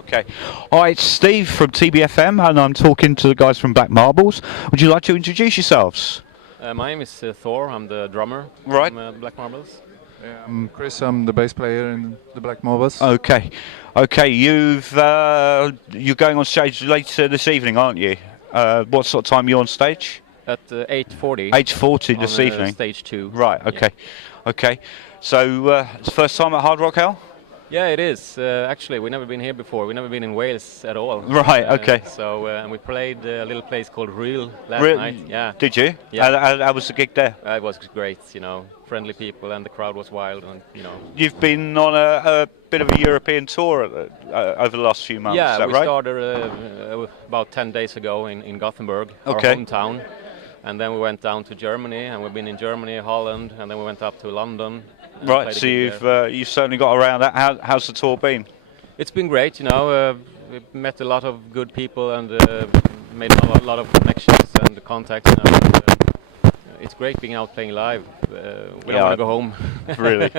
Okay. Hi, it's Steve from TBFM, and I'm talking to the guys from Black Marbles. Would you like to introduce yourselves? My name is Thor. I'm the drummer Right. from Black Marbles. Yeah, I'm Chris. I'm the bass player in the Black Marbles. Okay. Okay. You're going on stage later this evening, aren't you? What sort of time are you on stage? At 8:40. 8:40 on this evening. stage 2. Right. Okay. Okay. So it's the first time at Hard Rock Hell. Yeah, it is. Actually, we've never been here before. We've never been in Wales at all. Right, okay. And we played a little place called Reel last night. Yeah. Did you? Yeah. How was the gig there? It was great. Friendly people, and the crowd was wild. And You've been on a bit of a European tour over the last few months. Yeah, is that we right? started about 10 days ago in Gothenburg, Okay. our hometown. And then we went down to Germany, and we've been in Germany, Holland, and then we went up to London. Right, so you've certainly got around that. How's the tour been? It's been great, we've met a lot of good people and made a lot of connections and contacts. It's great being out playing live. We don't want to go home. Really?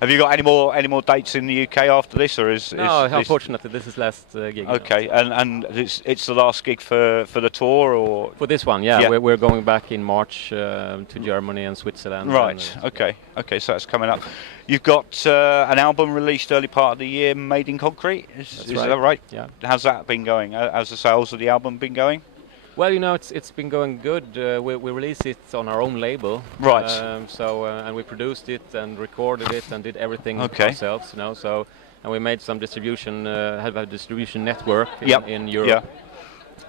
Have you got any more dates in the UK after this, or is? No, unfortunately, this is last gig. Okay, and it's the last gig for the tour, or? For this one, yeah. We're going back in March to Germany and Switzerland. Right. Okay. So that's coming up. You've got an album released early part of the year, Made in Concrete. Is that right? Yeah. How's that been going? How's the sales of the album been going? Well, it's been going good. We released it on our own label, right? And we produced it and recorded it and did everything ourselves, So, and we made some distribution, have a distribution network in Europe. Yeah.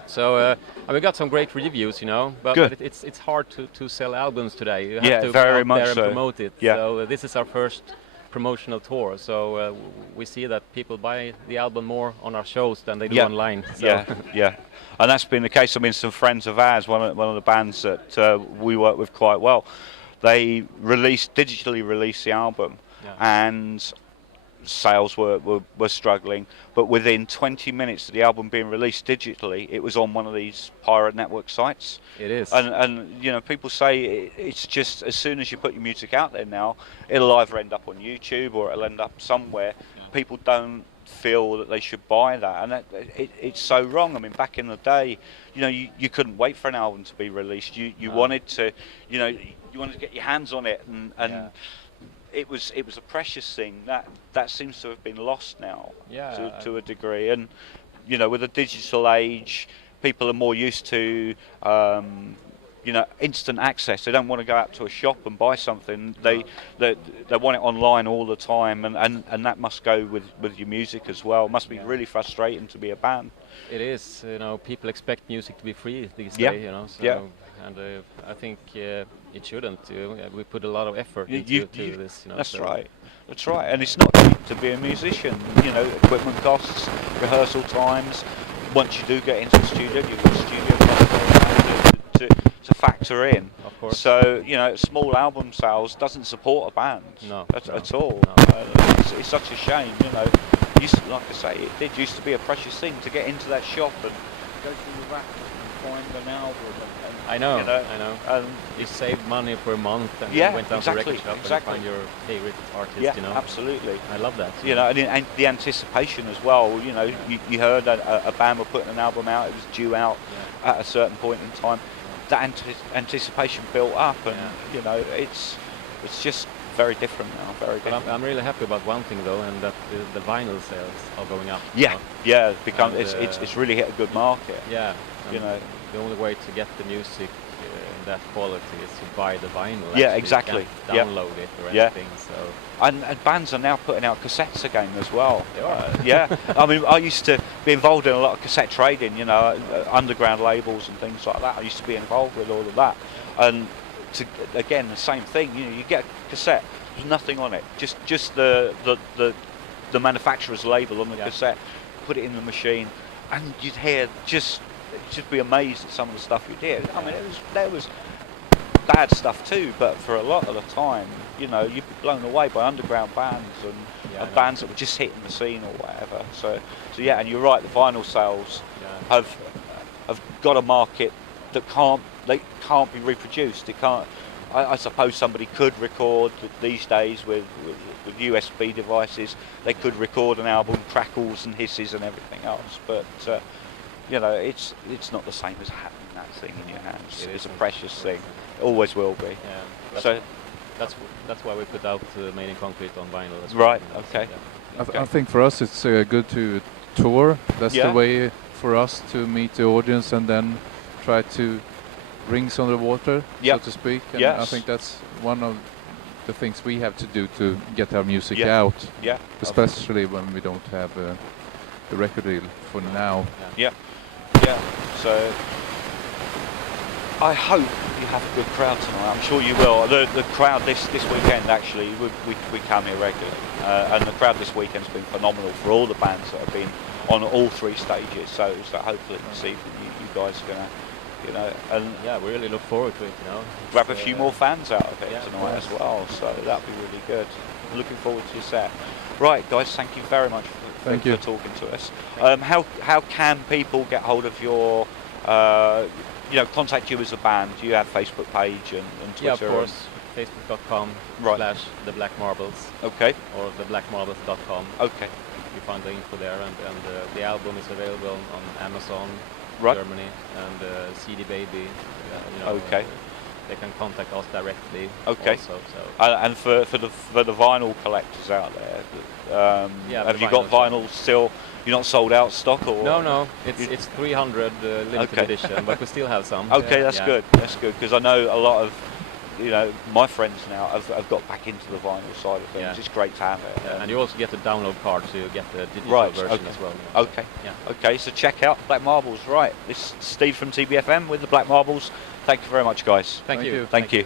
So, and we got some great reviews, But it's hard to sell albums today. You have to very go much out there so. and promote it. Yeah. So this is our first promotional tour. So we see that people buy the album more on our shows than they do online. So. Yeah. And that's been the case. I mean, some friends of ours, one of the bands that we work with quite well, they digitally released the album, and sales were struggling. But within 20 minutes of the album being released digitally, it was on one of these pirate network sites. It is. And people say it's just as soon as you put your music out there now, it'll either end up on YouTube or it'll end up somewhere. Yeah. People don't feel that they should buy that, and it's so wrong. I mean, back in the day, you couldn't wait for an album to be released. You wanted to, you wanted to get your hands on it, and it was a precious thing that seems to have been lost now to a degree. And with the digital age, people are more used to instant access. They don't want to go out to a shop and buy something. They want it online all the time, and that must go with your music as well. It must be really frustrating to be a band. It is. People expect music to be free these days. So, and I think it shouldn't. We put a lot of effort into this. That's right. That's right. And it's not cheap to be a musician. Equipment costs, rehearsal times. Once you do get into the studio, you've got studio costs to factor in. Of course. So small album sales doesn't support a band at all. No. It's such a shame. Like I say, it used to be a precious thing to get into that shop and go through the rack and find an album. I know. And you saved money per month and went down to a record shop and find your favorite artist. Yeah, absolutely. I love that. And the anticipation as well. You heard that a band were putting an album out. It was due out at a certain point in time. That anticipation built up, and it's just very different now. Very different. But I'm really happy about one thing though, and that the vinyl sales are going up. It's really hit a good market. Yeah. The only way to get the music in that quality is to buy the vinyl. Yeah, exactly. You can't download it or anything. So. And bands are now putting out cassettes again as well. They are. Yeah. I mean, I used to be involved in a lot of cassette trading, underground labels and things like that. I used to be involved with all of that. And again, the same thing. You get a cassette, there's nothing on it, just the manufacturer's label on the cassette. Put it in the machine, and you'd hear just be amazed at some of the stuff you did. I mean, there was bad stuff too, but for a lot of the time, you'd be blown away by underground bands and bands that were just hitting the scene or whatever. So and you're right, the vinyl sales have got a market that can't be reproduced. It can't. I suppose somebody could record these days with USB devices. They could record an album, crackles and hisses and everything else. But you know, it's not the same as having that thing in your hands. It's a precious thing. It always will be. Yeah. So that's why we put out Made in Concrete on vinyl as right. well. Okay. Yeah. I think for us it's good to tour. That's Yeah. the way for us to meet the audience and then try to rings on the water, Yep. so to speak. And Yes. I think that's one of the things we have to do to get our music Yeah. out, Yeah. especially when we don't have the record deal for now. Yeah. So I hope you have a good crowd tonight. I'm sure you will. The crowd this weekend actually, we come here regularly, and the crowd this weekend's been phenomenal for all the bands that have been on all 3 stages. So hopefully this evening you guys are gonna, you know, and Yeah, we really look forward to it. grab a few more fans out of it yeah, tonight of as well. So that'd be really good. Looking forward to your set. Right, guys, thank you very much for talking to us. How can people get hold of your, you know, contact you as a band? Do you have Facebook page and Twitter? Yeah, of course. Facebook.com Right. / The Black Marbles, Okay. or theblackmarbles.com. Okay. You find the info there, and the album is available on Amazon, Right. Germany, and CD Baby. You know, Okay. they can contact us directly. Okay. Also, so And for the vinyl collectors out there, Yeah, have the you got vinyls, vinyl still? You're not sold out stock, or no, it's 300 limited Okay. edition, but we still have some. Okay, that's Yeah. good. That's good, because I know a lot of, you know, my friends now have got back into the vinyl side of things. Yeah. It's great to have it. And you also get the download card, so you get the digital Right, version okay. as well. Okay. Yeah. Okay, so check out Black Marbles. Right, this is Steve from TBFM with the Black Marbles. Thank you very much, guys. Thank you. Thank you.